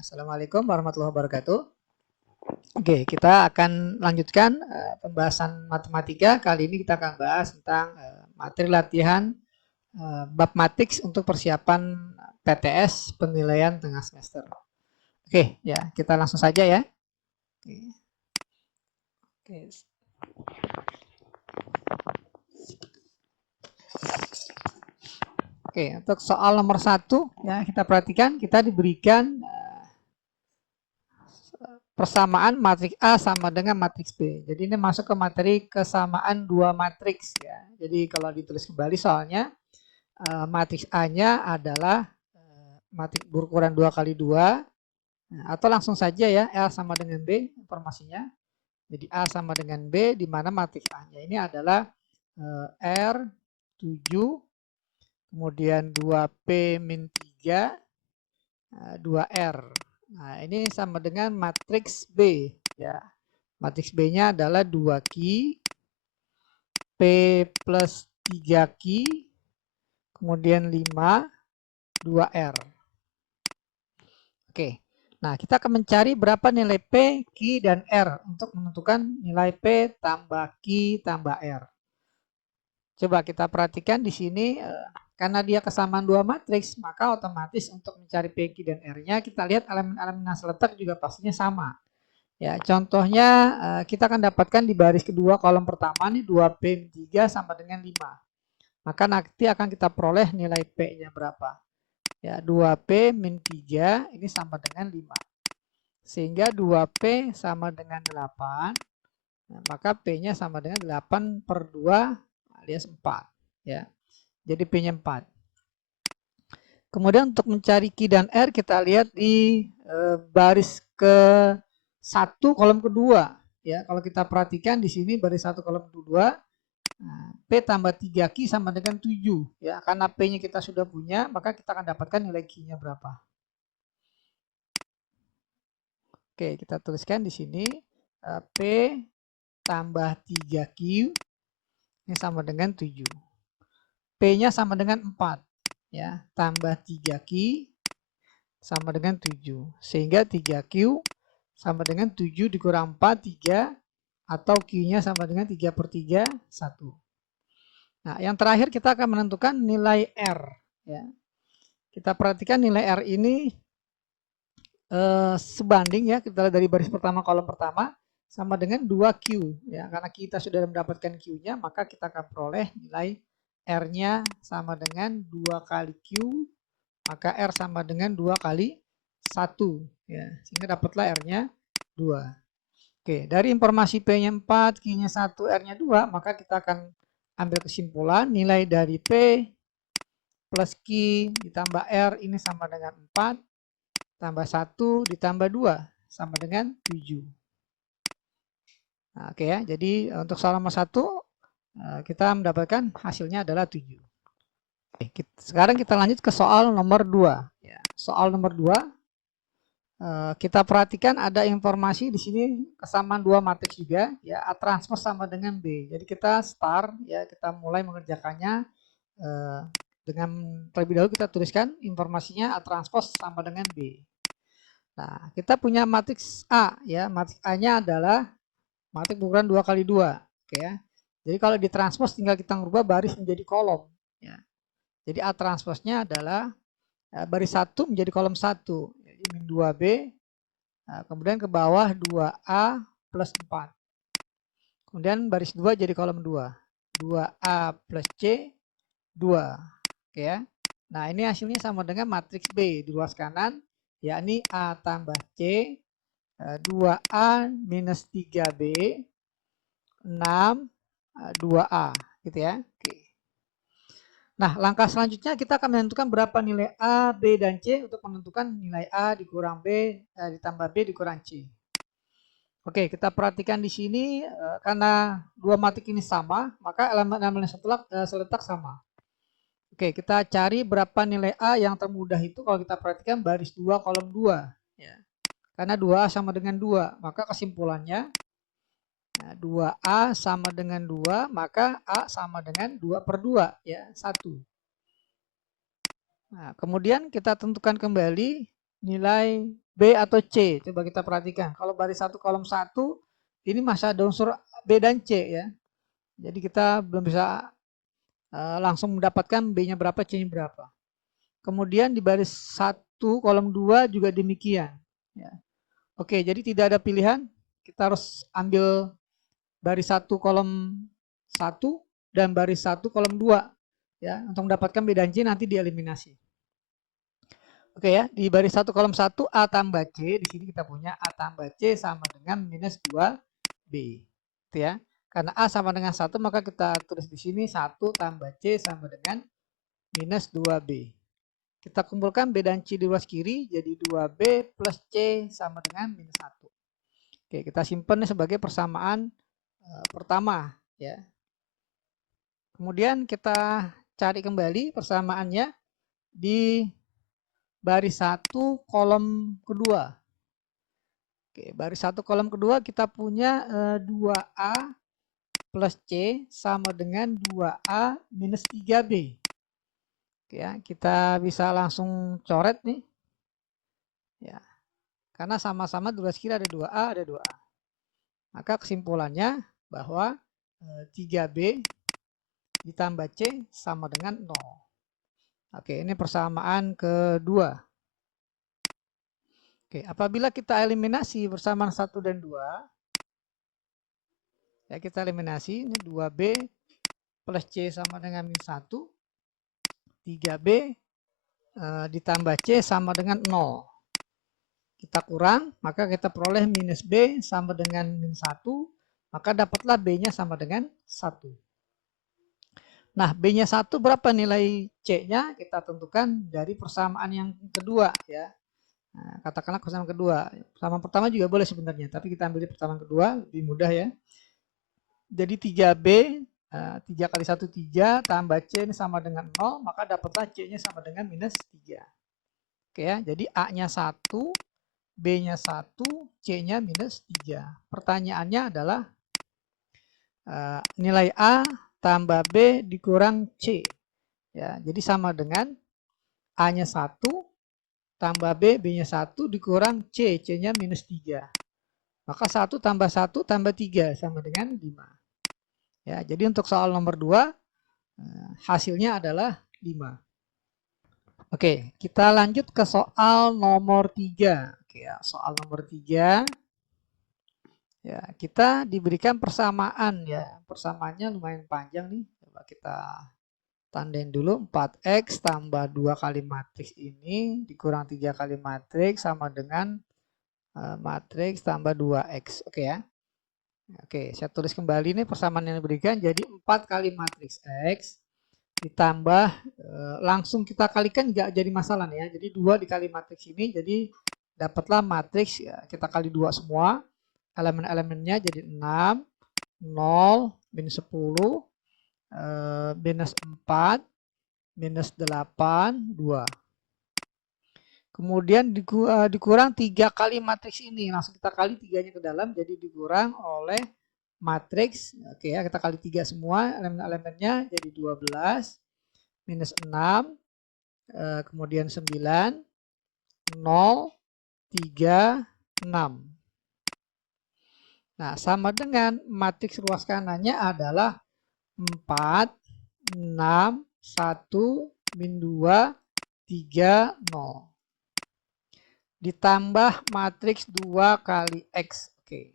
Assalamualaikum warahmatullahi wabarakatuh. Oke, kita akan lanjutkan pembahasan matematika. Kali ini kita akan bahas tentang materi latihan bab matriks untuk persiapan PTS penilaian tengah semester. Oke, ya kita langsung saja ya. Oke. Oke, untuk soal nomor 1 ya kita perhatikan kita diberikan persamaan matriks A sama dengan matriks B. Jadi ini masuk ke materi kesamaan dua matriks ya. Jadi kalau ditulis kembali soalnya matriks A-nya adalah matriks berukuran 2 kali 2 atau langsung saja ya L sama dengan B informasinya. Jadi A sama dengan B di mana matriks A-nya ini adalah R7 kemudian 2P min 3 2R. Nah, ini sama dengan matriks B ya. Matriks B-nya adalah 2Q P plus 3Q kemudian 5 2R. Oke. Nah, kita akan mencari berapa nilai P, Q, dan R untuk menentukan nilai P tambah Q tambah R. Coba kita perhatikan di sini karena dia kesamaan dua matriks, maka otomatis untuk mencari P, Q, dan R-nya kita lihat elemen-elemen yang letak juga pastinya sama. Ya, contohnya kita akan dapatkan di baris kedua kolom pertama nih 2P min 3 sama dengan 5. Maka nanti akan kita peroleh nilai P-nya berapa. Ya, 2P min 3 ini sama dengan 5. Sehingga 2P sama dengan 8. Nah, maka P-nya sama dengan 8 per 2 alias 4. Ya. Jadi P-nya 4. Kemudian untuk mencari Q dan R kita lihat di baris ke 1 kolom kedua. Ya, kalau kita perhatikan di sini baris 1 kolom kedua, P tambah 3Q sama dengan 7. Ya, karena P-nya kita sudah punya, maka kita akan dapatkan nilai Q-nya berapa. Oke, kita tuliskan di sini P tambah 3Q ini sama dengan 7. P-nya sama dengan 4. Ya, tambah 3Q sama dengan 7. Sehingga 3Q sama dengan 7 dikurang 4, 3. Atau Q-nya sama dengan 3 per 3, 1. Nah, yang terakhir kita akan menentukan nilai R. Ya. Kita perhatikan nilai R ini sebanding ya, kita lihat dari baris pertama kolom pertama sama dengan 2Q. Ya, karena kita sudah mendapatkan Q-nya, maka kita akan peroleh nilai R-nya sama dengan 2 kali Q, maka R sama dengan 2 kali 1. Ya, sehingga dapatlah R-nya 2. Oke, dari informasi P-nya 4, Q-nya 1, R-nya 2, maka kita akan ambil kesimpulan nilai dari P plus Q ditambah R ini sama dengan 4, tambah 1 ditambah 2 sama dengan 7. Nah, oke ya, jadi untuk soal nomor 1 kita mendapatkan hasilnya adalah 7. Oke, sekarang kita lanjut ke soal nomor 2. Ya, soal nomor 2 kita perhatikan ada informasi di sini kesamaan dua matriks juga ya, A transpose sama dengan B. Jadi kita start ya, kita mulai mengerjakannya dengan terlebih dahulu kita tuliskan informasinya A transpose sama dengan B. Nah, kita punya matriks A ya, matriks A-nya adalah matriks berukuran 2 kali 2. Oke ya. Jadi kalau ditranspos tinggal kita merubah baris menjadi kolom ya. Jadi A transposnya adalah baris 1 menjadi kolom 1. Jadi min 2B kemudian ke bawah 2A plus 4. Kemudian baris 2 jadi kolom 2. 2A plus C 2. Oke ya. Nah, ini hasilnya sama dengan matriks B di ruas kanan, yakni A tambah C 2A minus 3B 6 2A gitu ya. Oke. Nah, langkah selanjutnya kita akan menentukan berapa nilai A, B, dan C untuk menentukan nilai A dikurang B ditambah B dikurang C. Oke, kita perhatikan di sini karena dua matriks ini sama, maka elemen-elemen seletak sama. Oke, kita cari berapa nilai A yang termudah itu kalau kita perhatikan baris 2 kolom 2 ya. Karena 2A sama dengan 2, maka kesimpulannya 2A sama dengan 2, maka A sama dengan 2 per 2 ya, 1. Nah, kemudian kita tentukan kembali nilai B atau C. Coba kita perhatikan. Kalau baris 1 kolom 1 ini masih ada unsur B dan C ya. Jadi kita belum bisa langsung mendapatkan B-nya berapa, C-nya berapa. Kemudian di baris 1 kolom 2 juga demikian. Ya. Oke, jadi tidak ada pilihan. Kita harus ambil baris 1 kolom 1 dan baris 1 kolom 2. Ya, untuk mendapatkan B dan C nanti dieliminasi. Oke ya, di baris 1 kolom 1 A tambah C, di sini kita punya A tambah C sama dengan minus 2B. Gitu ya. Karena A sama dengan 1, maka kita tulis di sini 1 tambah C sama dengan minus 2B. Kita kumpulkan B dan C di ruas kiri, jadi 2B plus C sama dengan minus 1. Oke, kita simpan sebagai persamaan pertama. Ya. Kemudian kita cari kembali persamaannya di baris 1 kolom kedua. Oke, baris 1 kolom kedua kita punya 2A plus C sama dengan 2A minus 3B. Oke ya, kita bisa langsung coret nih. Ya. Karena sama-sama di ruas kiri ada 2A, ada 2A. Maka kesimpulannya bahwa 3B ditambah C sama dengan 0. Oke, ini persamaan kedua. Oke, apabila kita eliminasi persamaan 1 dan 2, ya kita eliminasi, ini 2B plus C sama dengan minus 1, 3B ditambah C sama dengan 0. Kita kurang, maka kita peroleh minus B sama dengan minus 1, maka dapatlah B-nya sama dengan 1. Nah, B-nya 1 berapa nilai C-nya? Kita tentukan dari persamaan yang kedua ya. Nah, katakanlah persamaan kedua. Persamaan pertama juga boleh sebenarnya, tapi kita ambil persamaan kedua, lebih mudah ya. Jadi 3B, 3 kali 1 3, tambah C ini sama dengan 0, maka dapatlah C-nya sama dengan minus 3. Oke ya, jadi A-nya 1, B-nya 1, C-nya minus 3. Pertanyaannya adalah nilai A tambah B dikurang C. Ya, jadi sama dengan A-nya 1 tambah B, B-nya 1 dikurang C, C-nya minus 3. Maka 1 tambah 1 tambah 3 sama dengan 5. Ya, jadi untuk soal nomor 2 hasilnya adalah 5. Oke, kita lanjut ke soal nomor 3. Oke, ya, soal nomor 3. Ya, kita diberikan persamaan ya. Persamaannya lumayan panjang nih. Coba kita tandain dulu. 4x tambah 2 kali matriks ini dikurang 3 kali matriks sama dengan matriks tambah 2x. Oke ya. Oke, saya tulis kembali nih persamaan yang diberikan. Jadi 4 kali matriks X ditambah langsung kita kalikan nggak jadi masalah nih ya. Jadi 2 dikali matriks ini jadi dapatlah matriks ya, kita kali 2 semua. Elemen-elemennya jadi 6, 0, minus 10, minus 4, minus 8, 2. Kemudian dikurang 3 kali matriks ini. Langsung kita kali 3-nya ke dalam, jadi dikurang oleh matriks. Oke ya, kita kali 3 semua elemen-elemennya jadi 12, minus 6, kemudian 9, 0, 3, 6. Nah, sama dengan matriks ruas kanannya adalah 4, 6, 1, min 2, 3, 0. Ditambah matriks 2 kali X. Oke.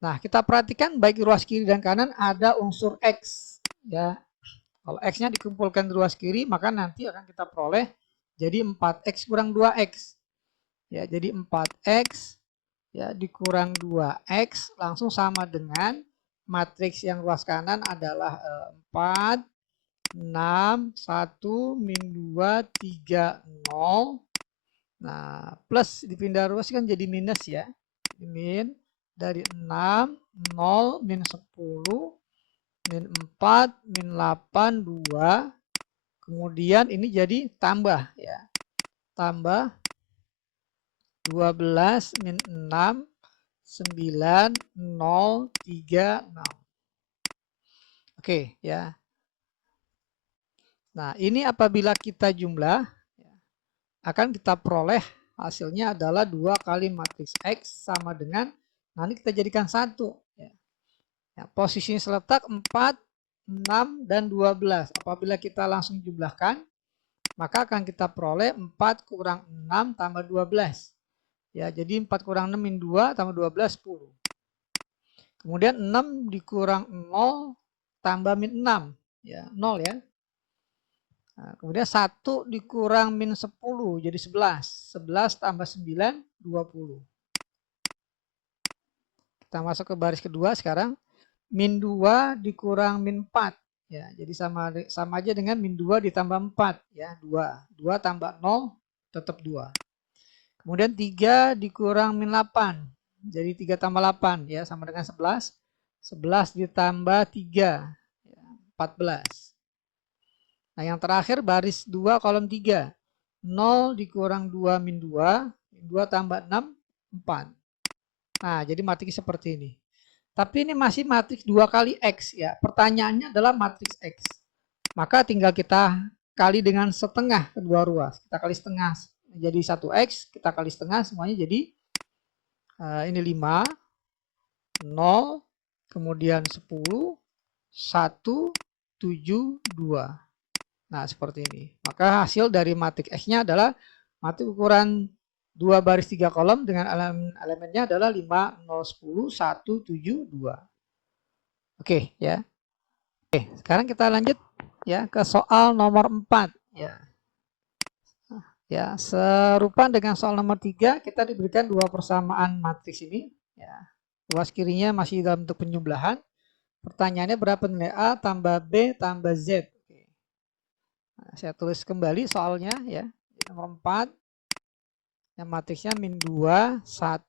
Nah, kita perhatikan baik ruas kiri dan kanan ada unsur X. Ya. Kalau X-nya dikumpulkan di ruas kiri, maka nanti akan kita peroleh jadi 4X kurang 2X. Ya, jadi 4X ya dikurang 2X langsung sama dengan matriks yang ruas kanan adalah 4, 6, 1, min 2, 3, 0. Nah, plus dipindah ruas kan jadi minus ya. Min dari 6, 0, min 10, min 4, min 8, 2. Kemudian ini jadi tambah ya. Tambah 12, min 6, 9, 0, 3, 6. Oke ya. Nah, ini apabila kita jumlah akan kita peroleh hasilnya adalah 2 kali matriks X sama dengan, nanti kita jadikan 1. Ya, posisinya seletak 4, 6, dan 12. Apabila kita langsung jumlahkan, maka akan kita peroleh 4 kurang 6 tambah 12. Ya, jadi 4 kurang 6 min 2 tambah 12, 10. Kemudian 6 dikurang 0 tambah min 6. Ya, 0 ya. Nah, kemudian 1 dikurang min 10 jadi 11. 11 tambah 9, 20. Kita masuk ke baris kedua sekarang. Min 2 dikurang min 4. Ya, jadi sama aja dengan min 2 ditambah 4. Ya, 2. 2 tambah 0 tetap 2. Kemudian 3 dikurang min 8. Jadi 3 tambah 8 ya sama dengan 11. 11 ditambah 3. Ya, 14. Nah, yang terakhir baris 2 kolom 3. 0 dikurang 2 min 2. Min 2 tambah 6, 4. Nah, jadi matriks seperti ini. Tapi ini masih matriks 2 kali X ya. Pertanyaannya adalah matriks X. Maka tinggal kita kali dengan setengah kedua ruas. Kita kali setengah jadi 1X. Kita kali setengah semuanya jadi ini 5. 0. Kemudian 10. 1. 7. 2. Nah, seperti ini. Maka hasil dari matriks X-nya adalah matriks ukuran 2 baris 3 kolom dengan elemennya adalah 5, 0, 10, 1, 7, 2. Oke, ya. Oke, sekarang kita lanjut ya ke soal nomor 4 ya. Ya, serupa dengan soal nomor 3, kita diberikan dua persamaan matriks ini ya. Ruas kirinya masih dalam bentuk penjumlahan. Pertanyaannya berapa nilai A tambah B tambah Z. Nah, saya tulis kembali soalnya ya. Nomor 4 yang matriksnya min 2 1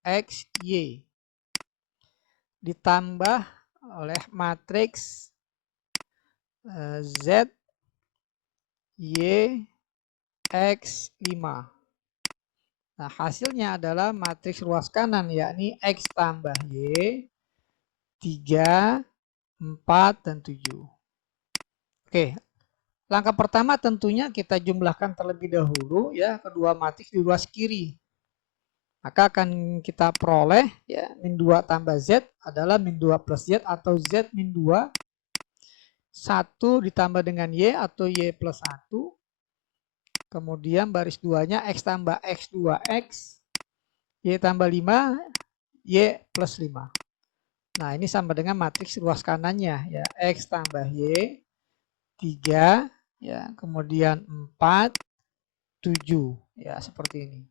X Y ditambah oleh matriks Z Y X 5. Nah, hasilnya adalah matriks ruas kanan yakni X tambah Y 3 4 dan 7. Oke. Langkah pertama tentunya kita jumlahkan terlebih dahulu ya kedua matriks di ruas kiri. Maka akan kita peroleh ya min 2 tambah Z adalah min 2 plus Z atau Z min 2. 1 ditambah dengan Y atau Y plus 1. Kemudian baris 2-nya X tambah X 2X. Y tambah 5. Y plus 5. Nah, ini sama dengan matriks ruas kanannya ya. X tambah Y 3. Ya, kemudian 4, 7 ya seperti ini.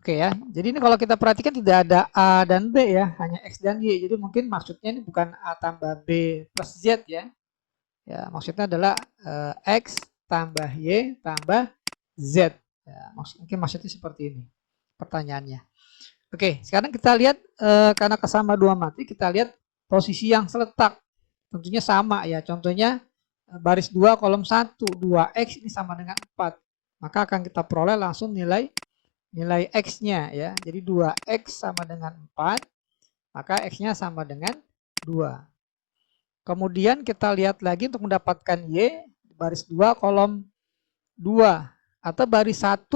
Oke ya, jadi ini kalau kita perhatikan tidak ada A dan B ya, hanya X dan Y. Jadi mungkin maksudnya ini bukan A tambah B plus Z ya. Ya, maksudnya adalah X tambah Y tambah Z. Ya, mungkin maksudnya seperti ini pertanyaannya. Oke, sekarang kita lihat karena kesama dua matriks, kita lihat posisi yang seletak. Tentunya sama ya, contohnya baris 2 kolom 1 2X ini sama dengan 4, maka akan kita peroleh langsung nilai X-nya ya. Jadi 2X sama dengan 4, maka X-nya sama dengan 2. Kemudian kita lihat lagi untuk mendapatkan Y, baris 2 kolom 2 atau baris 1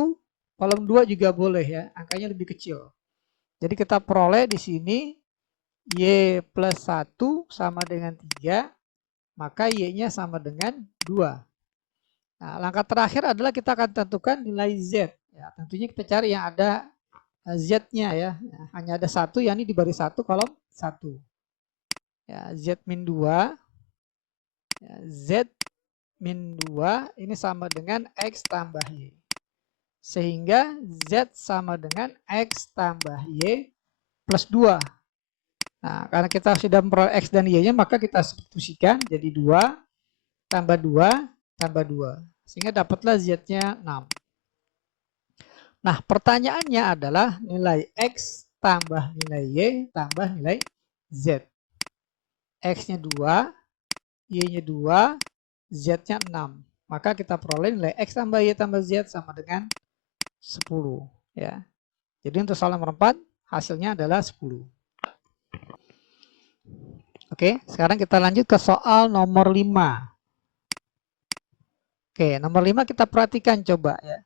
kolom 2 juga boleh ya, angkanya lebih kecil. Jadi kita peroleh di sini Y plus 1 sama dengan 3, maka Y-nya sama dengan 2. Nah, langkah terakhir adalah kita akan tentukan nilai Z. Ya, tentunya kita cari yang ada Z-nya ya. Hanya ada satu, yakni di baris 1 kolom 1. Ya, Z min 2. Ya, Z min 2 ini sama dengan X tambah Y. Sehingga Z sama dengan X tambah Y plus 2. Nah, karena kita sudah memperoleh X dan Y-nya, maka kita substitusikan jadi 2 tambah 2 tambah 2. Sehingga dapatlah Z-nya 6. Nah, pertanyaannya adalah nilai X tambah nilai Y tambah nilai Z. X-nya 2, Y-nya 2, Z-nya 6. Maka kita peroleh nilai X tambah Y tambah Z sama dengan 10. Ya. Jadi untuk soal nomor 4, hasilnya adalah 10. Oke, sekarang kita lanjut ke soal nomor 5. Oke, nomor 5 kita perhatikan coba ya.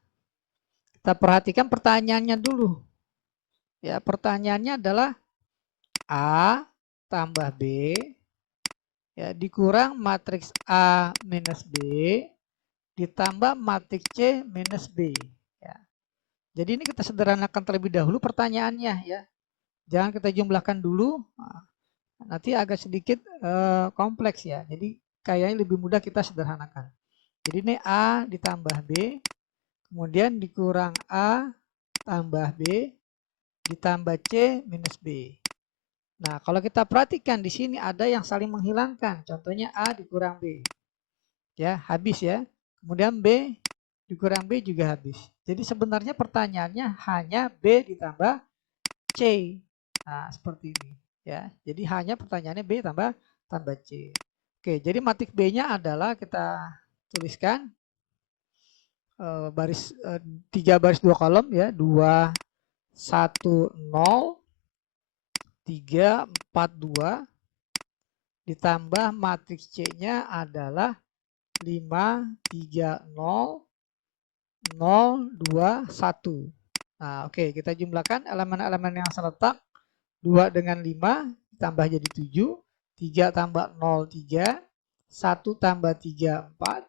Kita perhatikan pertanyaannya dulu. Ya, pertanyaannya adalah A tambah B ya, dikurang matriks A minus B ditambah matriks C minus B. Ya. Jadi ini kita sederhanakan terlebih dahulu pertanyaannya ya. Jangan kita jumlahkan dulu. Nanti agak sedikit kompleks ya. Jadi kayaknya lebih mudah kita sederhanakan. Jadi ini A ditambah B, kemudian dikurang A tambah B, ditambah C minus B. Nah, kalau kita perhatikan di sini ada yang saling menghilangkan. Contohnya A dikurang B. Ya, habis ya. Kemudian B dikurang B juga habis. Jadi sebenarnya pertanyaannya hanya B ditambah C. Nah, seperti ini ya. Jadi hanya pertanyaannya B tambah C. Oke, jadi matik B-nya adalah kita tuliskan baris 3 baris 2 kolom ya, 2 1 0 3 4 2 ditambah matriks C-nya adalah 5 3 0 0 2 1. Nah, oke, kita jumlahkan elemen-elemen yang serentak. 2 dengan 5 tambah jadi 7, 3 tambah 0 3, 1 tambah 3 4,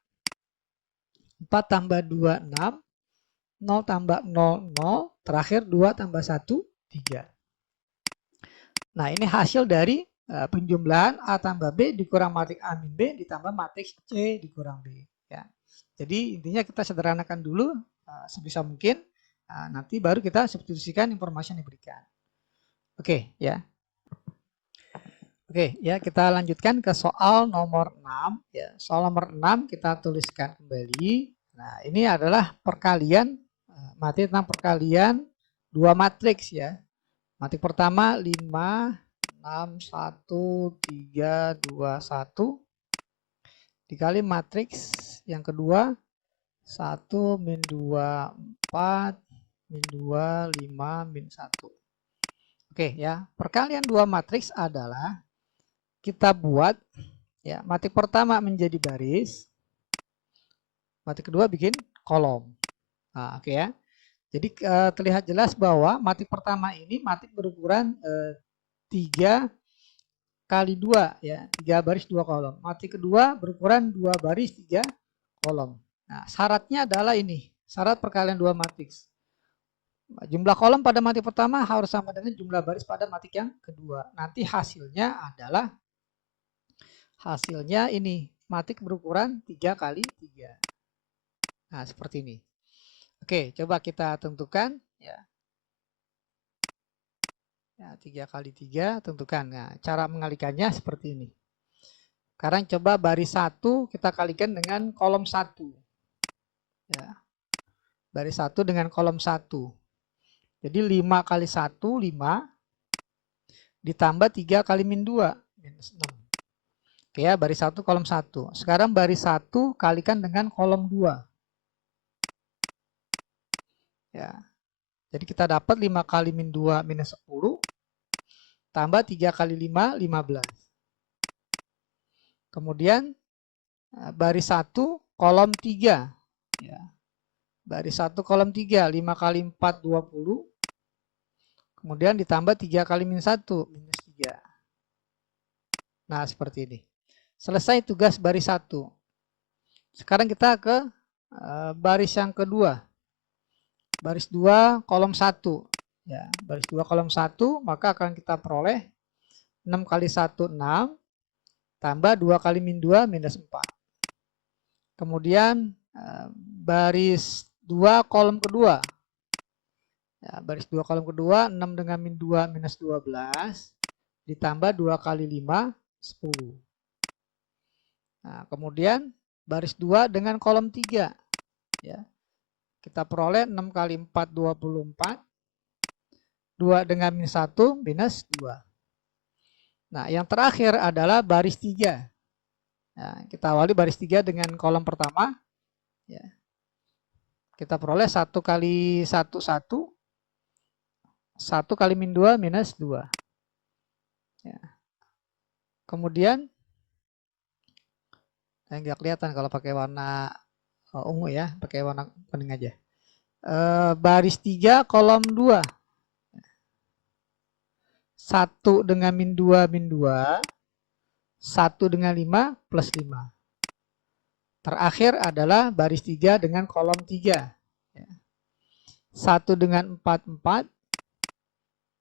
4 tambah 2 6, 0 tambah 0 0, terakhir 2 tambah 1 3. Nah, ini hasil dari penjumlahan A tambah B dikurang matriks A min B ditambah matriks C dikurang B. Ya. Jadi intinya kita sederhanakan dulu sebisa mungkin. Nanti baru kita substitusikan informasi yang diberikan. Oke, ya. Oke, ya kita lanjutkan ke soal nomor 6. Ya, soal nomor 6 kita tuliskan kembali. Nah, ini adalah perkalian, materi tentang perkalian dua matriks ya. Matriks pertama 5, 6, 1, 3, 2, 1. Dikali matriks yang kedua 1, min 2, 4, min 2, 5, min 1. Oke ya, perkalian dua matriks adalah kita buat ya, matriks pertama menjadi baris, matriks kedua bikin kolom. Nah, oke ya. Jadi terlihat jelas bahwa matriks pertama ini matriks berukuran 3 kali 2 ya, 3 baris 2 kolom. Matriks kedua berukuran 2 baris 3 kolom. Nah, syaratnya adalah ini, syarat perkalian dua matriks. Jumlah kolom pada matriks pertama harus sama dengan jumlah baris pada matriks yang kedua. Nanti hasilnya adalah ini matriks berukuran 3 kali 3. Nah, seperti ini. Oke, coba kita tentukan ya. Ya, 3 kali 3 tentukan. Nah, cara mengalikannya seperti ini. Sekarang coba baris 1 kita kalikan dengan kolom 1. Ya. Baris 1 dengan kolom 1. Jadi 5 kali 1 5 ditambah 3 kali min 2 minus 6. Oke ya, baris 1 kolom 1. Sekarang baris 1 kalikan dengan kolom 2. Ya. Jadi kita dapat 5 kali min 2 minus 10 tambah 3 kali 5 15. Kemudian baris 1 kolom 3. Ya. Baris 1 kolom 3 5 kali 4 20. Kemudian ditambah 3 kali min 1 minus 3. Nah, seperti ini. Selesai tugas baris 1. Sekarang kita ke baris yang kedua. Baris 2 kolom 1. Ya, baris 2 kolom 1, maka akan kita peroleh 6 kali 1 6 tambah 2 kali min 2 minus 4. Kemudian baris 2 kolom kedua. Ya, baris 2 kolom kedua 6 dengan min 2 minus 12 ditambah 2 kali 5 10. Nah, kemudian baris 2 dengan kolom 3 ya. Kita peroleh 6 kali 4 24. 2 dengan min 1 minus 2. Nah, yang terakhir adalah baris 3. Nah, kita awali baris 3 dengan kolom pertama ya. Kita peroleh 1 kali 1 1. 1 kali min 2 minus 2. Ya. Kemudian nggak kelihatan kalau pakai warna ungu ya, pakai warna kuning aja. Baris 3 kolom 2. 1 dengan min 2 min 2. 1 dengan 5 plus 5. Terakhir adalah baris 3 dengan kolom 3. 1 dengan 4 4.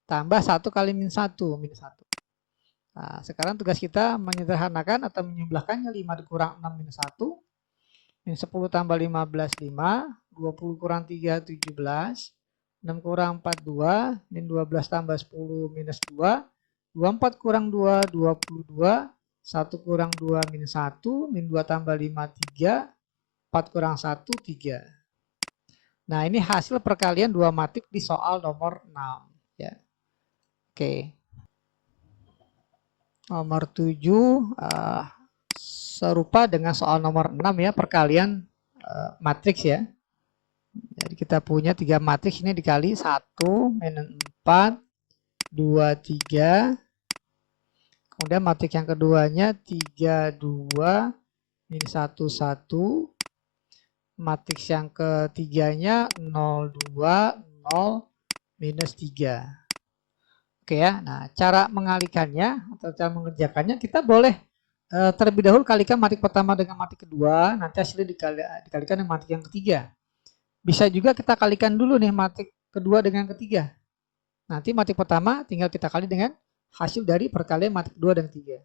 Tambah 1 kali min 1 min 1. Nah, sekarang tugas kita menyederhanakan atau menyebelahkannya. 5 dikurang 6 min 1. Min 10 tambah 15 5. 20 kurang 3 17. 6 kurang 4 2. Min 12 tambah 10 minus 2. 24 kurang 2 22. 1 kurang 2 min 1. Min 2 tambah 5 3. 4 kurang 1 3. Nah, ini hasil perkalian dua matrik di soal nomor 6 ya. Oke. Nomor 7 serupa dengan soal nomor 6 ya, perkalian matriks ya. Jadi kita punya 3 matriks ini dikali 1 min 4 2 3. Kemudian matriks yang keduanya 3 2 min 1 1. Matriks yang ketiganya 0 2 0 minus 3. Oke ya. Nah, cara mengalikannya atau cara mengerjakannya, kita boleh terlebih dahulu kalikan matrik pertama dengan matrik kedua, nanti hasilnya dikalikan dengan matrik yang ketiga. Bisa juga kita kalikan dulu nih matrik kedua dengan ketiga. Nanti matrik pertama tinggal kita kali dengan hasil dari perkalian matrik kedua dan ketiga.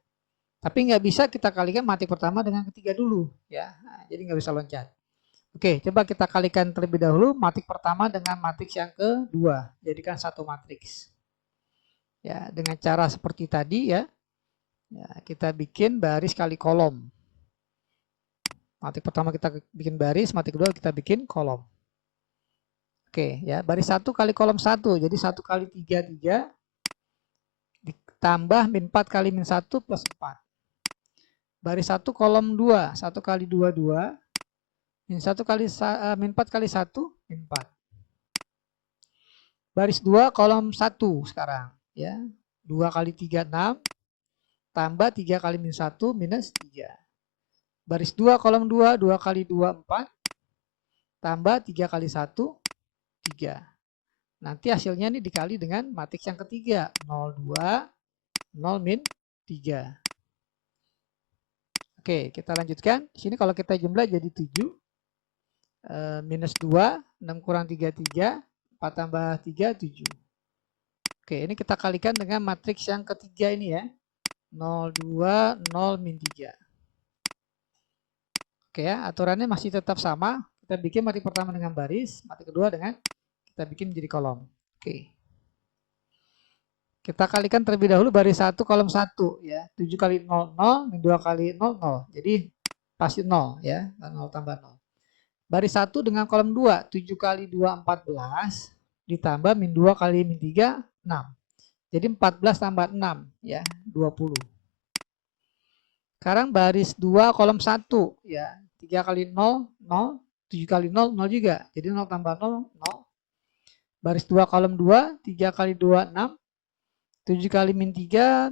Tapi nggak bisa kita kalikan matrik pertama dengan ketiga dulu ya. Nah, jadi nggak bisa loncat. Oke, coba kita kalikan terlebih dahulu matrik pertama dengan matriks yang kedua. Jadikan satu matriks. Ya, dengan cara seperti tadi ya. Ya, kita bikin baris kali kolom. Matrik pertama kita bikin baris, matrik kedua kita bikin kolom. Oke, ya, baris 1 kali kolom 1. Jadi 1 kali 3 3 ditambah min 4 kali min 1 plus 4. Baris 1 kolom 2, 1 kali 2 2. Min 1 kali min 4 kali 1 min 4. Baris 2 kolom 1 sekarang ya. 2 kali 3 6 tambah 3 kali min 1 minus 3. Baris 2 kolom 2 2 kali 2 4 tambah 3 kali 1 3. Nanti hasilnya ini dikali dengan matriks yang ketiga 0 2 0 min 3. Oke, kita lanjutkan. Di sini kalau kita jumlah jadi 7. Minus 2, 6 kurang 3 3, 4 tambah 3 7. Oke, ini kita kalikan dengan matriks yang ketiga ini ya. 0 2 0 min 3. Oke ya, aturannya masih tetap sama. Kita bikin matrik pertama dengan baris, matrik kedua dengan kita bikin menjadi kolom. Oke. Kita kalikan terlebih dahulu baris 1 kolom 1 ya. 7 kali 0 0 min 2 kali 0 0. Jadi pasti 0 ya, 0 tambah 0. Baris 1 dengan kolom 2, 7 kali 2 14 ditambah min 2 kali min 3 6. Jadi 14 tambah 6 ya, 20. Sekarang baris 2 kolom 1 ya. 3 kali 0 0, 7 kali 0 0 juga. Jadi 0 tambah 0 0. Baris 2 kolom 2, 3 kali 2 6. 7 kali min 3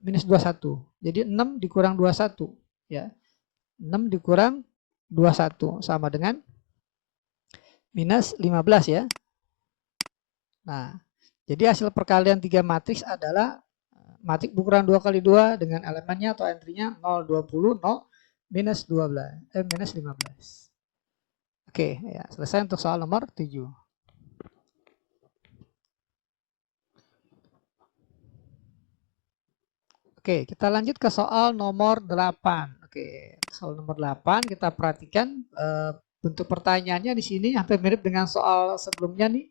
minus 21. Jadi 6 dikurang 21 ya. 6 dikurang 21 sama dengan minus 15 ya. Nah, jadi hasil perkalian 3 matriks adalah matriks ukuran 2 kali 2 dengan elemennya atau entry-nya 0 20 0 minus 12 minus 15. Oke, ya, selesai untuk soal nomor 7. Oke, kita lanjut ke soal nomor 8. Oke, soal nomor 8 kita perhatikan bentuk pertanyaannya di sini hampir mirip dengan soal sebelumnya nih.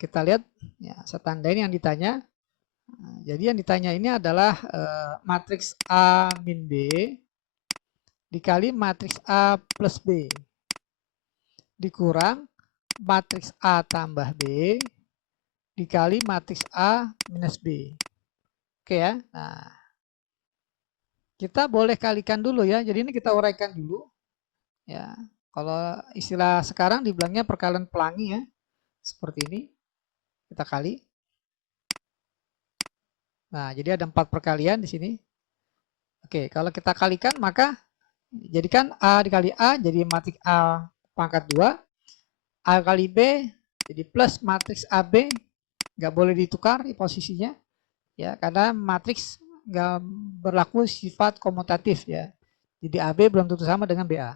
Kita lihat ya, saya tandain yang ditanya. Jadi yang ditanya ini adalah matriks A min B dikali matriks A plus B dikurang matriks A tambah B dikali matriks A minus B. Oke ya. Nah, kita boleh kalikan dulu ya. Jadi ini kita uraikan dulu. Ya, kalau istilah sekarang dibilangnya perkalian pelangi ya. Seperti ini. Kita kali. Nah, jadi ada 4 perkalian di sini. Oke, kalau kita kalikan maka Jadikan A dikali A jadi matriks A pangkat 2. A kali B jadi plus matriks AB. Nggak boleh ditukar di posisinya. Ya, karena matriks nggak berlaku sifat komutatif ya. Jadi AB belum tentu sama dengan BA.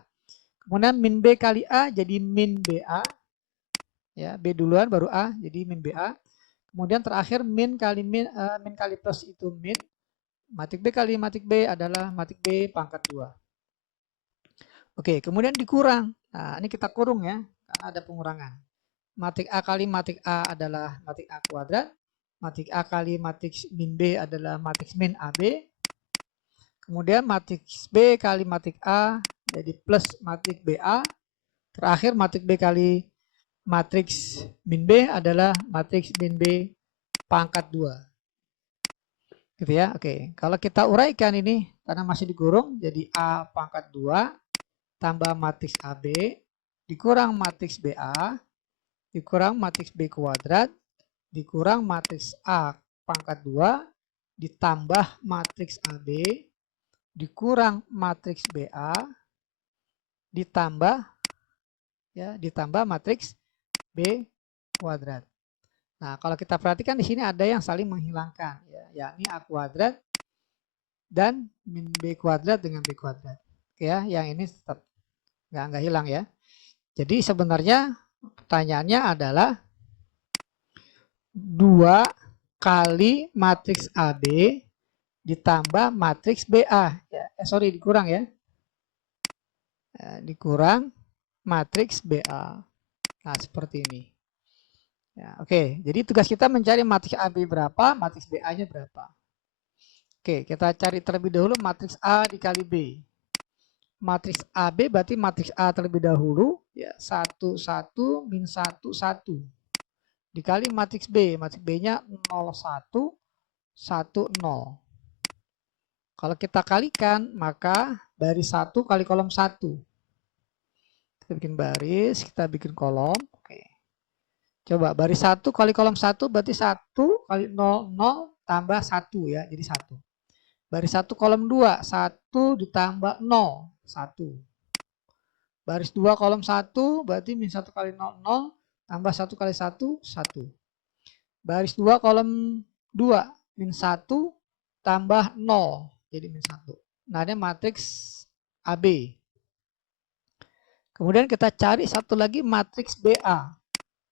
Kemudian min B kali A jadi min BA. Ya, B duluan baru A jadi min BA. Kemudian terakhir min kali plus itu min. Matrik B kali matrik B adalah matrik B pangkat 2. Oke, kemudian dikurang. Nah, ini kita kurung ya, karena ada pengurangan. Matrik A kali matrik A adalah matrik A kuadrat. Matrik A kali matriks min B adalah matriks min AB. Kemudian matriks B kali matrik A jadi plus matriks BA. Terakhir matrik B kali matriks min B adalah matriks min B pangkat 2. Gitu ya. Oke, kalau kita uraikan ini karena masih digurung jadi A pangkat 2 tambah matriks AB dikurang matriks BA dikurang matriks B kuadrat dikurang matriks A pangkat 2 ditambah matriks AB dikurang matriks BA ditambah matriks B kuadrat. Nah, kalau kita perhatikan di sini ada yang saling menghilangkan ya, yakni A kuadrat dan min B kuadrat dengan B kuadrat. Oke ya, yang ini tetap nggak hilang ya. Jadi sebenarnya pertanyaannya adalah 2 kali matriks AB ditambah matriks BA. Ya, dikurang ya. Dikurang matriks BA. Nah, seperti ini. Ya, oke, jadi tugas kita mencari matriks AB berapa, matriks BA-nya berapa. Oke, kita cari terlebih dahulu matriks A dikali B. Matriks AB berarti matriks A terlebih dahulu, ya 1, 1, min 1, 1. Dikali matriks B-nya 0, 1, 1, 0. Kalau kita kalikan, maka baris 1 kali kolom 1. Kita bikin baris, kita bikin kolom. Oke. Coba baris 1 kali kolom 1 berarti 1 kali 0, 0 tambah 1 ya, jadi 1. Baris 1 kolom 2, 1 ditambah 0, 1. Baris 2 kolom 1 berarti min 1 kali 0, 0 tambah 1 kali 1, 1. Baris 2 kolom 2, min 1 tambah 0, jadi min 1. Nah, ini matriks AB. Kemudian kita cari satu lagi matriks BA.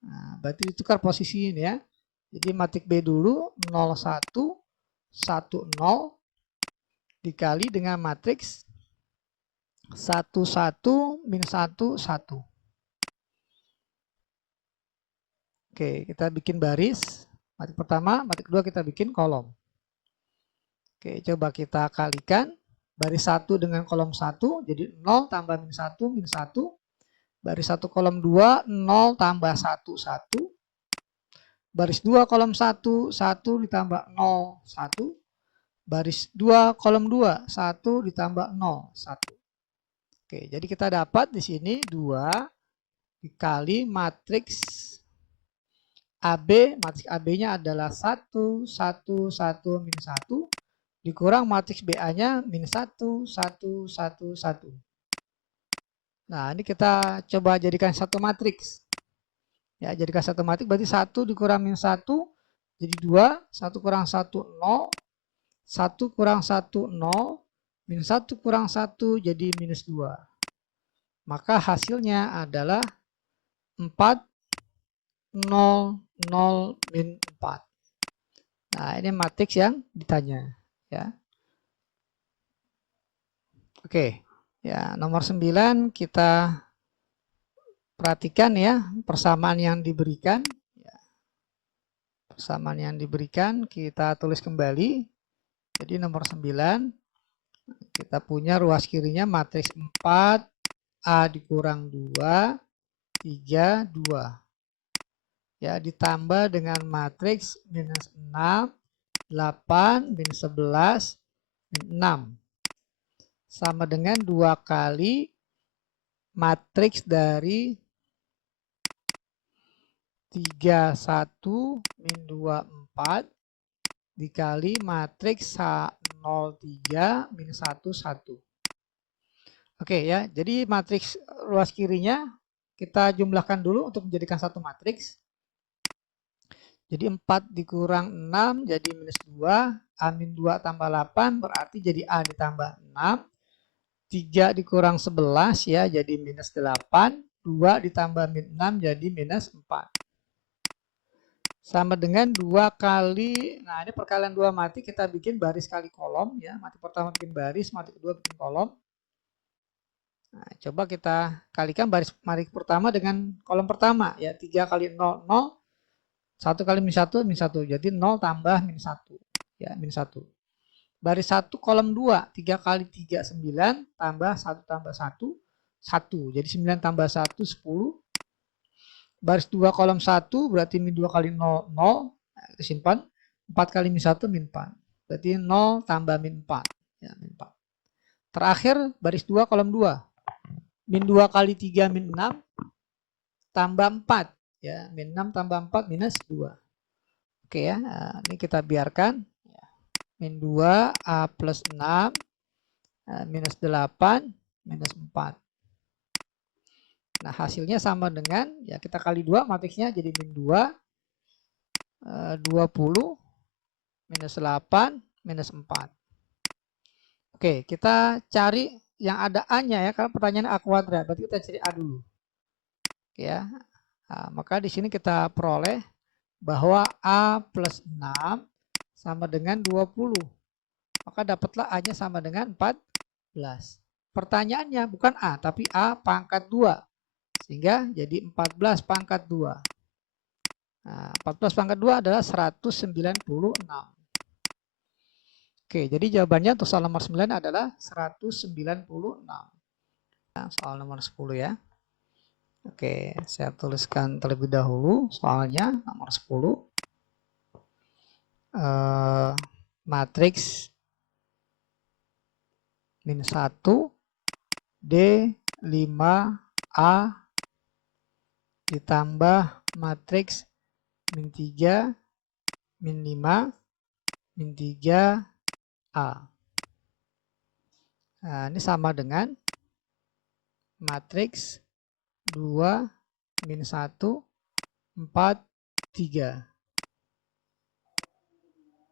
Nah, berarti ditukar posisi ini ya. Jadi matriks B dulu 0, 1, 1, 0 dikali dengan matriks 1, 1, min 1, 1. Oke, kita bikin baris. Matrik pertama, matrik kedua kita bikin kolom. Oke, coba kita kalikan. Baris 1 dengan kolom 1, jadi 0 tambah min 1, min 1. Baris 1 kolom 2, 0 tambah 1, 1. Baris 2 kolom 1, 1 ditambah 0, 1. Baris 2 kolom 2, 1 ditambah 0, 1. Oke, jadi kita dapat di sini 2 dikali matriks AB, matriks AB-nya adalah 1, 1, 1, min 1, dikurang matriks BA-nya min 1, 1, 1, 1. Nah, ini kita coba jadikan satu matriks. Ya, jadikan satu matriks berarti 1 dikurang min 1, jadi 2, 1 kurang 1, 0, 1 kurang 1, 0, min 1 kurang 1, jadi minus 2. Maka hasilnya adalah 4, 0, 0, min 4. Nah, ini matriks yang ditanya. Ya. Oke, ya nomor 9 kita perhatikan ya persamaan yang diberikan. Ya. Persamaan yang diberikan kita tulis kembali. Jadi nomor 9 kita punya ruas kirinya matriks 4, A dikurang 2, 3, 2. Ya, ditambah dengan matriks minus 6, 8, min 11, min 6. Sama dengan 2 kali matriks dari 3, 1, min 2, 4 dikali matriks 0, 3, min 1, 1. Oke ya, jadi matriks ruas kirinya kita jumlahkan dulu untuk menjadikan satu matriks. Jadi 4 dikurang 6 jadi minus 2, A-2 tambah 8 berarti jadi A ditambah 6, 3 dikurang 11 ya jadi minus 8, 2 ditambah min 6 jadi minus 4. Sama dengan 2 kali, nah ini perkalian 2 matik kita bikin baris kali kolom ya. Matik pertama bikin baris, matik kedua bikin kolom. Nah, coba kita kalikan baris matik pertama dengan kolom pertama ya. 3 kali 0, 0. 1 kali min 1, min 1. Jadi 0 tambah min 1. Ya, min 1. Baris 1 kolom 2, 3 kali 3, 9. Tambah 1 tambah 1, 1. Jadi 9 tambah 1, 10. Baris 2 kolom 1 berarti min 2 kali 0, 0. Nah, kita simpan. 4 kali min 1, min 4. Berarti 0 tambah min 4. Ya, min 4. Terakhir baris 2 kolom 2. Min 2 kali 3, min 6. Tambah 4. Ya, min 6 tambah 4, minus 2. Oke ya, nah, ini kita biarkan. Min 2, A plus 6, minus 8, minus 4. Nah, hasilnya sama dengan, ya kita kali 2 matriksnya jadi min 2, 20, minus 8, minus 4. Oke, kita cari yang ada A-nya ya, karena pertanyaannya A kuadrat, berarti kita cari A dulu. Oke ya, nah, maka di sini kita peroleh bahwa A plus 6 sama dengan 20. Maka dapatlah A-nya sama dengan 14. Pertanyaannya bukan A, tapi A pangkat 2. Sehingga jadi 14 pangkat 2. Nah, 14 pangkat 2 adalah 196. Oke, jadi jawabannya untuk soal nomor 9 adalah 196. Nah, soal nomor 10 ya. Oke, saya tuliskan terlebih dahulu soalnya nomor 10. Matriks min 1 D5A ditambah matriks min 3 min 5 min 3A. Nah, ini sama dengan matriks 2 min 1 4 3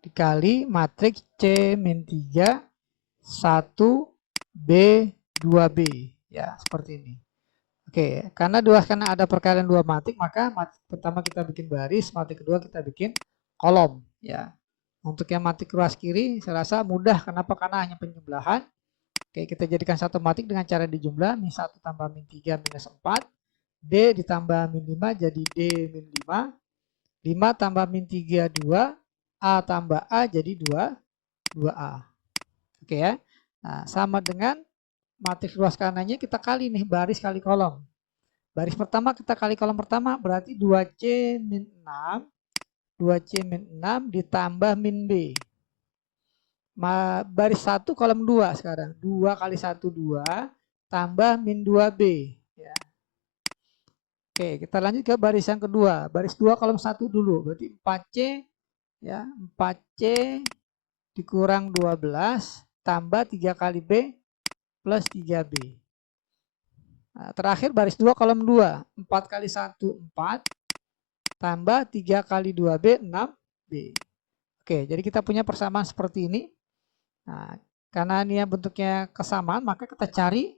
dikali matriks C min 3 1 B 2B ya, seperti ini. Oke, karena ada perkalian 2 matik, maka matik pertama kita bikin baris, matik kedua kita bikin kolom ya. Untuk yang matik ruas kiri saya rasa mudah, kenapa? Karena hanya penjumlahan. Oke, kita jadikan satu matik dengan cara dijumlah, min 1 tambah min 3 minus 4, D ditambah min 5 jadi D min 5, 5 tambah min 3 2, A tambah A jadi 2A. Oke ya. Nah, sama dengan matriks ruas kanannya kita kali nih baris kali kolom. Baris pertama kita kali kolom pertama berarti 2C min 6. 2C min 6 ditambah min B. Baris 1 kolom 2 sekarang. 2 kali 1 2 tambah min 2B. Ya. Oke, kita lanjut ke baris yang kedua. Baris 2 kolom 1 dulu. Berarti 4C ya, 4C dikurang 12 tambah 3 kali B plus 3B. Nah, terakhir baris 2 kolom 2. 4 kali 1 4 tambah 3 kali 2B 6B. Oke, jadi kita punya persamaan seperti ini. Nah, karena ini bentuknya kesamaan, maka kita cari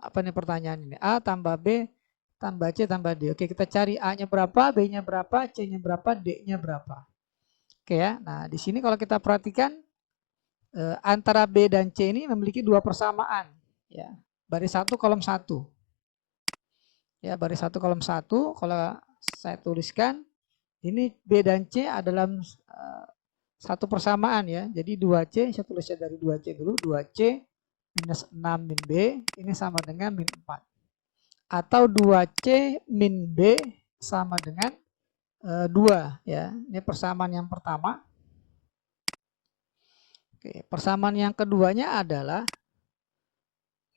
apa nih pertanyaan ini? A tambah B tambah C tambah D. Oke, kita cari A-nya berapa, B-nya berapa, C-nya berapa, D-nya berapa. Oke ya. Nah, di sini kalau kita perhatikan antara B dan C ini memiliki dua persamaan ya. Baris 1 kolom 1. Ya, baris 1 kolom 1 kalau saya tuliskan ini B dan C adalah satu persamaan ya. Jadi 2C, saya tulisnya dari 2C dulu, 2C minus 6 min B ini sama dengan min 4. Atau 2C min B sama dengan 2 ya. Ini persamaan yang pertama. Oke, persamaan yang keduanya adalah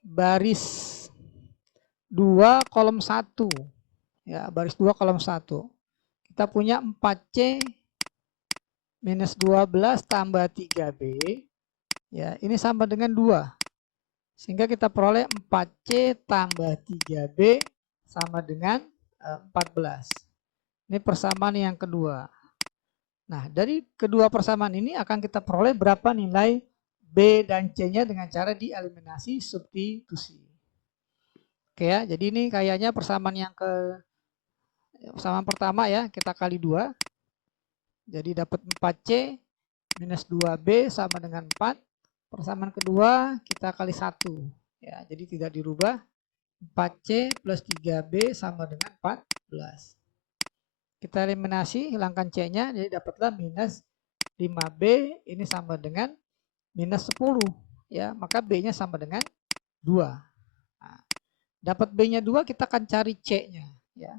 baris 2 kolom 1. Ya, baris 2 kolom 1. Kita punya 4C minus 12 tambah 3B. Ya, ini sama dengan 2. Sehingga kita peroleh 4C tambah 3B sama dengan 14. Ini persamaan yang kedua. Nah, dari kedua persamaan ini akan kita peroleh berapa nilai B dan C-nya dengan cara dieliminasi substitusi. Oke ya, jadi ini kayaknya persamaan persamaan pertama ya, kita kali 2. Jadi dapat 4C minus 2B sama dengan 4. Persamaan kedua kita kali 1. Ya, jadi tidak dirubah. 4C plus 3B sama dengan 14. Kita eliminasi, hilangkan C-nya, jadi dapatlah minus 5B, ini sama dengan minus 10. Ya, maka B-nya sama dengan 2. Nah, dapat B-nya 2, kita akan cari C-nya. Ya.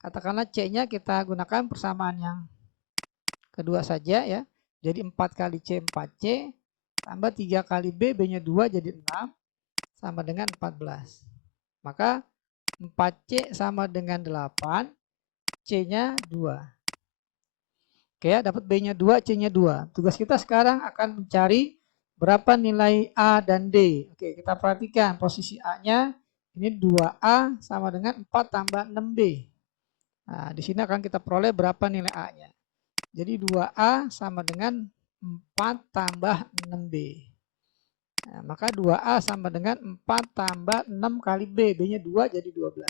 Katakanlah C-nya kita gunakan persamaan yang kedua saja ya. Jadi 4 kali C 4C tambah 3 kali B, B-nya 2 jadi 6 sama dengan 14. Maka 4C sama dengan 8, C-nya 2. Oke ya, dapat B-nya 2, C-nya 2. Tugas kita sekarang akan mencari berapa nilai A dan D. Oke, kita perhatikan posisi A-nya ini 2A sama dengan 4 tambah 6B. Nah, di sini akan kita peroleh berapa nilai A-nya. Jadi 2A sama dengan 4 tambah 6B. Nah, maka 2A sama dengan 4 tambah 6 kali B. B-nya 2 jadi 12.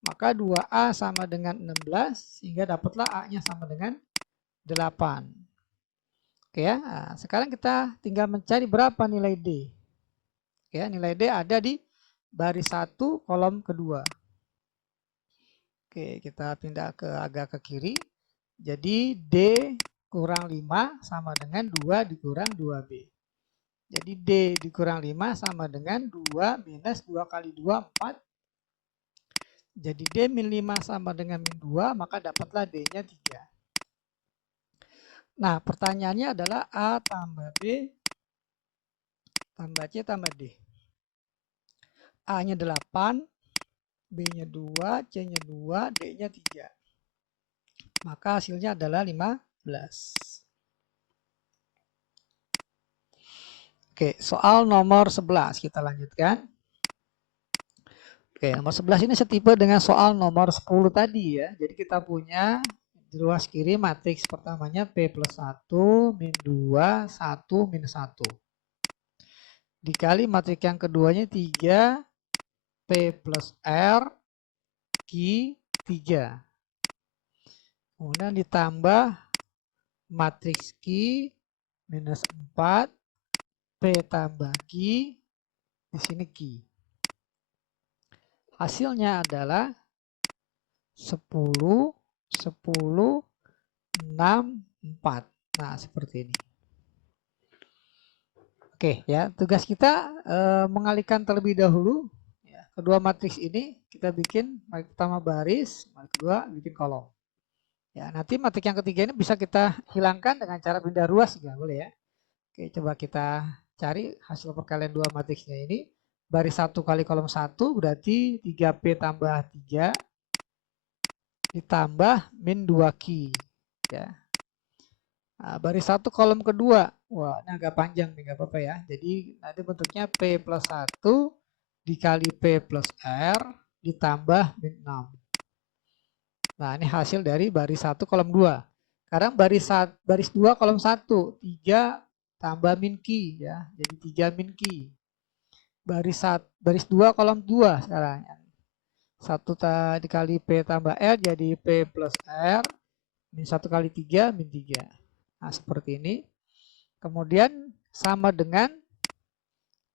Maka 2A sama dengan 16 sehingga dapatlah A-nya sama dengan 8. Oke ya, nah, sekarang kita tinggal mencari berapa nilai D. Oke ya, nilai D ada di baris 1 kolom kedua. Oke, kita pindah agak ke kiri. Jadi D kurang 5 sama dengan 2 dikurang 2B. Jadi D dikurang 5 sama dengan 2 minus 2 kali 2, 4. Jadi D min 5 sama dengan min 2, maka dapatlah D-nya 3. Nah, pertanyaannya adalah A tambah B tambah C tambah D. A-nya 8, B-nya 2, C-nya 2, D-nya 3. Maka hasilnya adalah 15. Oke, soal nomor 11 kita lanjutkan. Oke, nomor 11 ini setipe dengan soal nomor 10 tadi ya. Jadi kita punya di ruas kiri matriks pertamanya P plus 1, min 2, 1, minus 1. Dikali matriks yang keduanya 3, P plus R, Q, 3. Kemudian ditambah matriks Q minus 4, P tambah Q, di sini Q. Hasilnya adalah 10, 10, 6, 4. Nah, seperti ini. Oke, ya, tugas kita mengalihkan terlebih dahulu ya, kedua matriks ini kita bikin matriks pertama baris, matriks kedua bikin kolom. Ya, nanti matriks yang ketiga ini bisa kita hilangkan dengan cara pindah ruas juga boleh ya. Oke, coba kita cari hasil perkalian dua matriksnya ini. Baris 1 kali kolom 1 berarti 3P tambah 3 ditambah min 2Q. Ya. Nah, baris 1 kolom kedua. Wah, ini agak panjang nih, nggak apa-apa ya. Jadi nanti bentuknya P plus 1 dikali P plus R ditambah min 6. Nah, ini hasil dari baris 1 kolom 2. Sekarang baris 2 kolom 1, 3 tambah min Q ya. Jadi 3 min Q. Baris 2 kolom 2 sekarang. 1 dikali P tambah R jadi P plus R min 1 kali 3 min 3. Nah, seperti ini. Kemudian sama dengan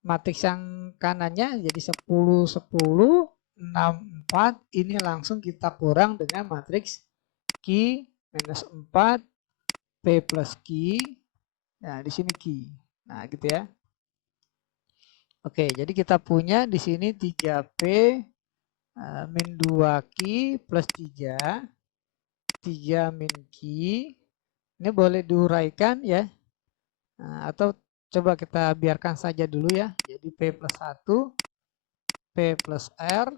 matriks yang kanannya jadi 10, 10, 6, 4. Ini langsung kita kurang dengan matriks Q minus 4, P plus Q. Nah, di sini Q. Nah, gitu ya. Oke, jadi kita punya di sini 3P min 2Q plus 3. 3 min Q. Ini boleh diuraikan ya. Nah, atau coba kita biarkan saja dulu ya. Jadi P plus 1, P plus R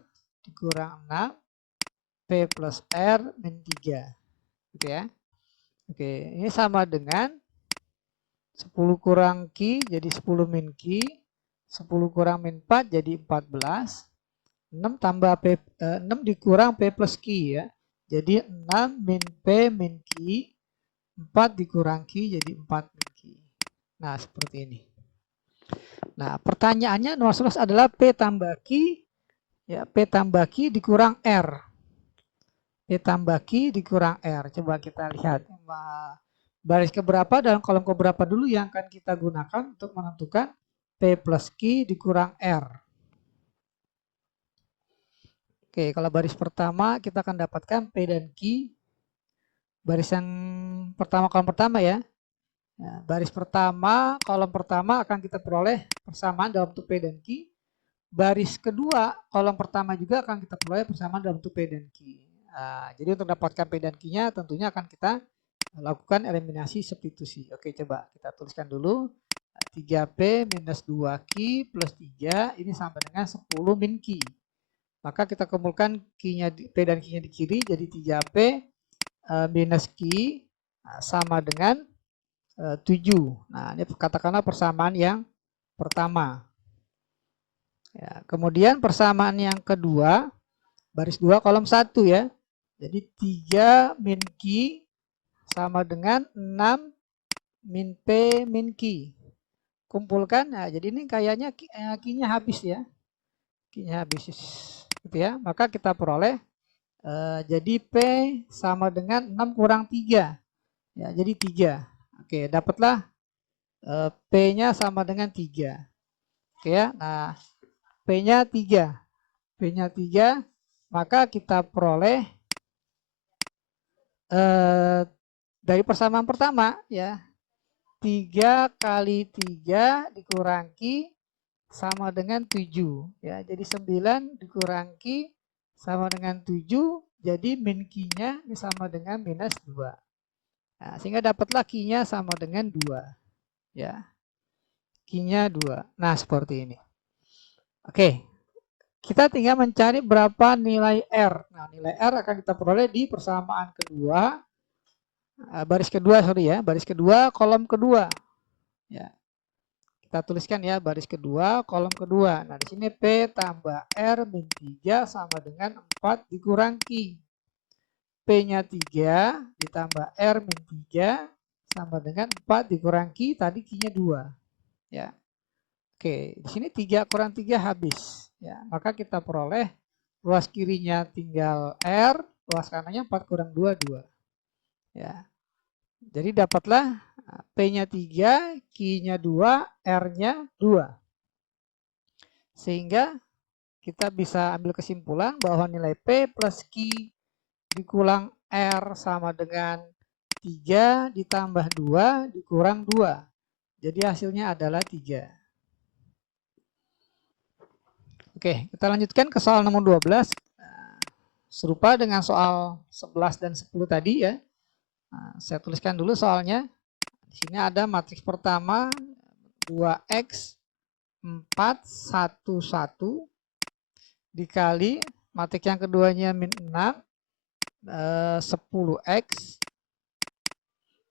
dikurang 6, P plus R min 3. Gitu ya. Oke, ini sama dengan 10 kurang Q jadi 10 min Q 10 kurang min 4 jadi 14. 6 tambah P, 6 dikurang P plus Q ya. Jadi 6 min P min Q. 4 dikurang Q jadi 4 min Q. Nah, seperti ini. Nah, pertanyaannya nomor 11 adalah P tambah Q. Ya, P tambah Q dikurang R. P tambah Q dikurang R. Coba kita lihat. Baris keberapa dan kolom keberapa dulu yang akan kita gunakan untuk menentukan P plus Q dikurang R. Oke, kalau baris pertama kita akan dapatkan P dan Q. Baris yang pertama, kolom pertama ya. Nah, baris pertama, kolom pertama akan kita peroleh persamaan dalam bentuk P dan Q. Baris kedua, kolom pertama juga akan kita peroleh persamaan dalam bentuk P dan Q. Nah, jadi untuk dapatkan P dan Q-nya tentunya akan kita lakukan eliminasi substitusi. Oke, coba kita tuliskan dulu. 3P minus 2Q plus 3 ini sama dengan 10 min Q. Maka kita kumpulkan P dan Q-nya di kiri jadi 3P minus Q sama dengan 7. Nah, ini katakanlah persamaan yang pertama. Ya, kemudian persamaan yang kedua, baris 2 kolom 1 ya. Jadi 3 min Q sama dengan 6 min P min Q. Kumpulkan, nah jadi ini kayaknya Q-nya habis ya. Q-nya habis gitu ya. Maka kita peroleh jadi P sama dengan 6 kurang 3. Ya, jadi 3. Oke, dapatlah P-nya sama dengan 3. Oke ya. Nah, P-nya 3. P-nya 3, maka kita peroleh dari persamaan pertama ya. 3 kali 3 dikurangi sama dengan 7 ya. Jadi 9 dikurangi sama dengan 7, jadi min Q-nya sama dengan minus 2. Nah, sehingga dapatlah Q-nya sama dengan 2 ya. Q-nya 2. Nah, seperti ini. Oke. Kita tinggal mencari berapa nilai R. Nah, nilai R akan kita peroleh di persamaan kedua. Baris kedua, sorry ya. Baris kedua, kolom kedua. Ya. Kita tuliskan ya, baris kedua, kolom kedua. Nah, di sini P tambah R min 3 sama dengan 4 dikurang Q. P-nya 3 ditambah R min 3 sama dengan 4 dikurang Q, tadi Q-nya 2. Ya. Oke, di sini 3 kurang 3 habis. Ya, maka kita peroleh luas kirinya tinggal R, luas kanannya 4 kurang 2, 2. Ya. Jadi dapatlah P-nya 3, Q-nya 2, R-nya 2. Sehingga kita bisa ambil kesimpulan bahwa nilai P plus Q dikurang R sama dengan 3 ditambah 2 dikurang 2. Jadi hasilnya adalah 3. Oke, kita lanjutkan ke soal nomor 12. Serupa dengan soal 11 dan 10 tadi ya. Nah, saya tuliskan dulu soalnya. Di sini ada matriks pertama 2x 4 1 1 dikali matriks yang keduanya min 6 10x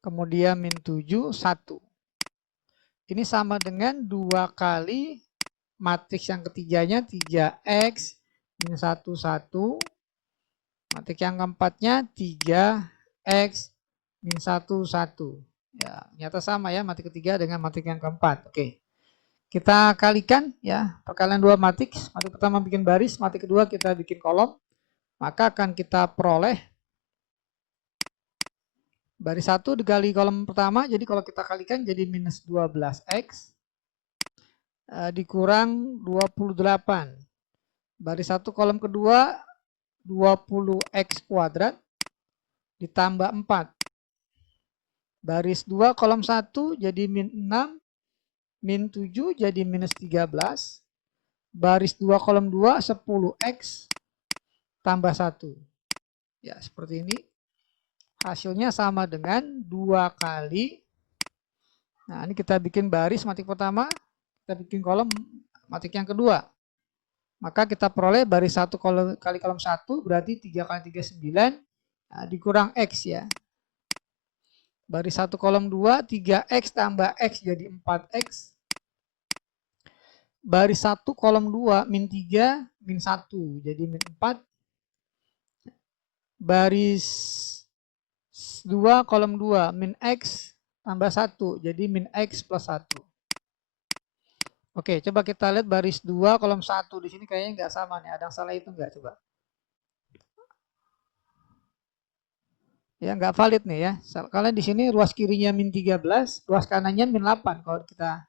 kemudian min 7 1. Ini sama dengan 2 kali matriks yang ketiganya 3x min 1 1. Matriks yang keempatnya 3x min 1 1. Ya, ternyata sama ya matriks ketiga dengan matriks yang keempat. Oke. Kita kalikan ya, perkalian dua matriks. Matriks pertama bikin baris, matriks kedua kita bikin kolom. Maka akan kita peroleh baris 1 dikali kolom pertama. Jadi kalau kita kalikan jadi minus 12x dikurang 28. Baris 1 kolom kedua 20x kuadrat ditambah 4. Baris 2 kolom 1 jadi min 6. Min 7 jadi minus 13. Baris 2 kolom 2 10x tambah 1. Ya, seperti ini. Hasilnya sama dengan 2 kali. Nah, ini kita bikin baris matriks pertama. Kita bikin kolom matriks yang kedua. Maka kita peroleh baris 1 kali kolom 1 berarti 3 kali 3 9 dikurang x ya. Baris 1 kolom 2 3x tambah x jadi 4x baris 1 kolom 2 min 3 min 1 jadi min 4, baris 2 kolom 2 min x tambah 1 jadi min x plus 1. Oke, coba kita lihat baris 2 kolom 1 di sini kayaknya nggak sama nih, ada yang salah itu nggak coba? Ya nggak valid nih ya, karena di sini ruas kirinya min 13, ruas kanannya min 8 kalau kita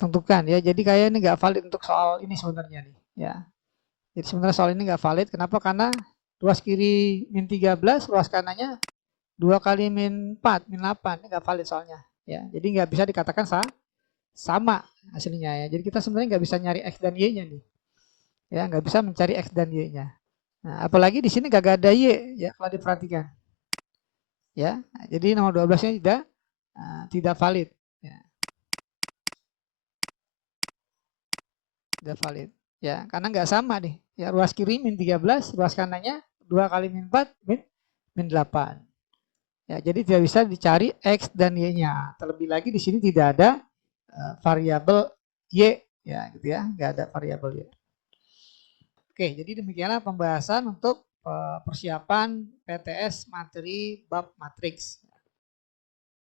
tentukan ya. Jadi kayak ini nggak valid untuk soal ini sebenarnya nih ya. Jadi sebenarnya soal ini nggak valid. Kenapa? Karena ruas kiri min 13, ruas kanannya 2 kali min 4, min 8. Ini nggak valid soalnya ya. Jadi nggak bisa dikatakan sama hasilnya ya. Jadi kita sebenarnya nggak bisa nyari X dan Y-nya nih. Ya, nggak bisa mencari X dan Y-nya. Nah, apalagi di sini gak ada Y ya kalau diperhatikan. Ya, jadi nomor 12-nya tidak valid. Ya. Tidak valid. Ya, karena nggak sama nih. Ya, ruas kiri min 13, ruas kanannya 2 kali min 4 min 8. Ya, jadi tidak bisa dicari X dan Y-nya. Terlebih lagi di sini tidak ada variabel Y ya gitu ya, nggak ada variabel Y. Oke, jadi demikianlah pembahasan untuk persiapan PTS materi bab matriks.